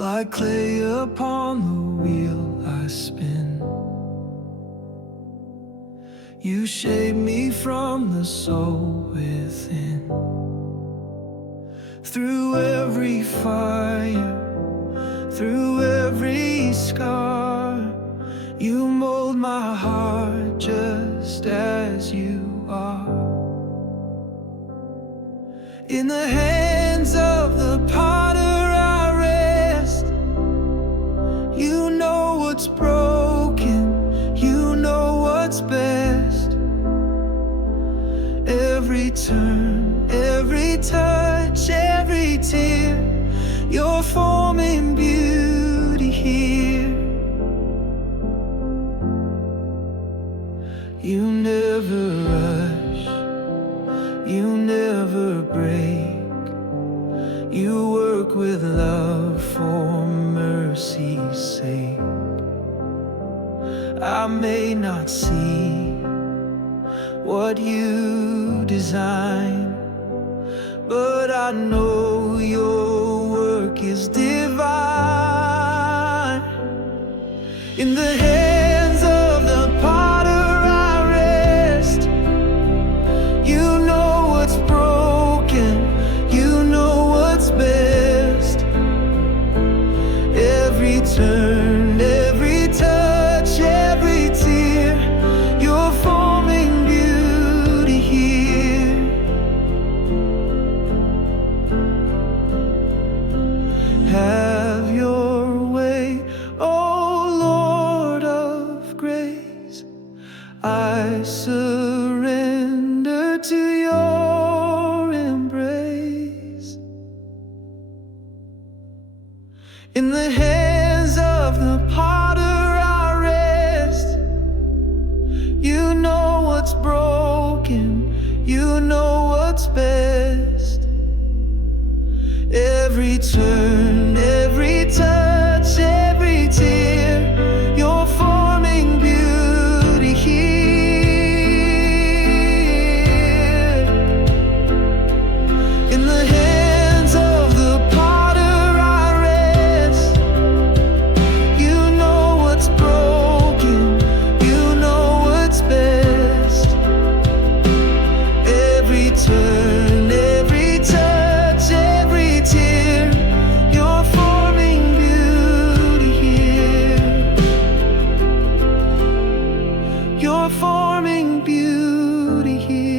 Like clay upon the wheel I spin, you shape me from the soul within. Through every fire, through every scar, you mold my heart just as you are. In the hands of the potter I rest. You know what's broken, you know what's best. Every turn, every touch, every tear, you're forming beauty here. You never rush, you never break. You work with love for mercy's sake. I may not see what you design, but I know your work is divine. In the hands of the potter I rest. You know what's broken, you know what's best. Every turn, every touch, every tear, you're forming beauty here. Have your way, oh Lord of grace. I surrender to your embrace. In the hands of the potter I rest. You know what's broken, you know what's best. Every turn, every touch, every tear, you're forming beauty here. In the hands of the potter I rest. You know what's broken, you know what's best. Every turn, every touch, every tear, you're forming beauty here. You're forming beauty here.